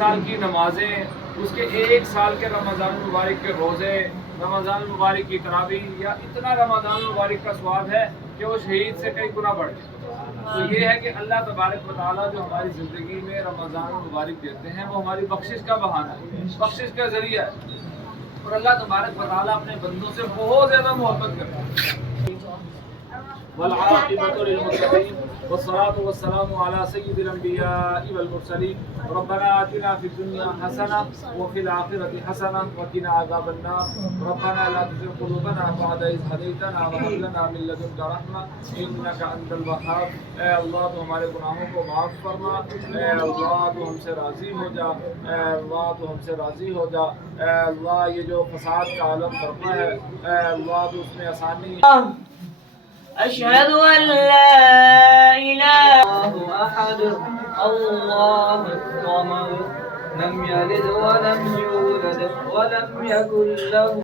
سال کی نمازیں، اس کے 1 سال کے رمضان المبارک کے روزے، رمضان المبارک کی تراویح، یا اتنا رمضان المبارک کا ثواب ہے کہ وہ شہید سے کئی گنا بڑھ جائے۔ تو یہ ہے کہ اللہ تبارک و تعالیٰ جو ہماری زندگی میں رمضان المبارک دیتے ہیں وہ ہماری بخشش کا بہانہ ہے، بخشش کا ذریعہ ہے، اور اللہ تبارک و تعالیٰ اپنے بندوں سے بہت زیادہ محبت کرتا ہے۔ والعاقبۃ للمتقین والصلاۃ والسلام علی سید الانبیاء والمرسلین ربنا آتنا فی الدنیا حسنہ وفی الآخرۃ حسنہ وقنا عذاب النار ربنا لا تزغ قلوبنا بعد اذ ہدیتنا وہب لنا من لدنک رحمہ انک انت الوہاب۔ اے اللہ تو ہمارے گناہوں کو معاف فرما، اے اللہ تو ہم سے راضی ہو جا، اے اللہ تو ہم سے راضی ہو جا، اے اللہ یہ جو فساد کا عالم برپا ہے اے اللہ تو اس میں آسانی أشهد أن لا إله إلا أحد الله الصمد لم يلد ولم يولد ولم يكن له